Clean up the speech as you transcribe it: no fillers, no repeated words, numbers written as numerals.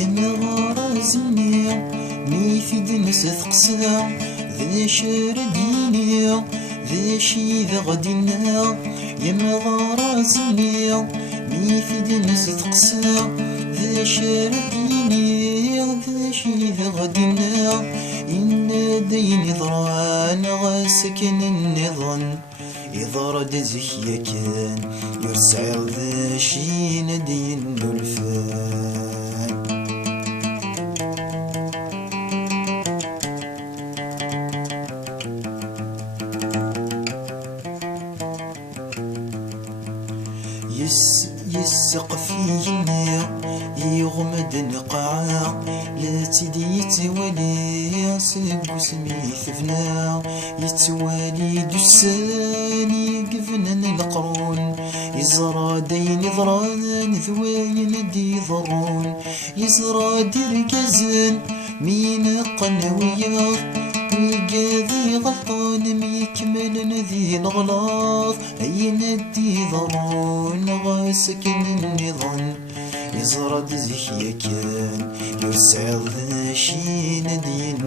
يا مغارزني ميفيد نس ثقسا ذا شرديني ذا شي ذا غدنا يا مغارزني ميفيد نس ثقسا ذا شرديني ذا شي ذا غدنا إن دين ضران غاسكن النظن إذا رد زكيا كان يرسع ذا شي ندين الفان يسقف ينا يغمد نقعا لا تدي يتوالي سق سميث فنا يتوالي دسان يقفنن القرون يزرى دين ضران ذواين دي ضرون يزرى دركزن مين قنويات ميقاذي غلطان ميكمل ذي الغلاظ أي ندي ضرون غاسكن النظام يزرد زكيا كان يرسع ذا شي ندين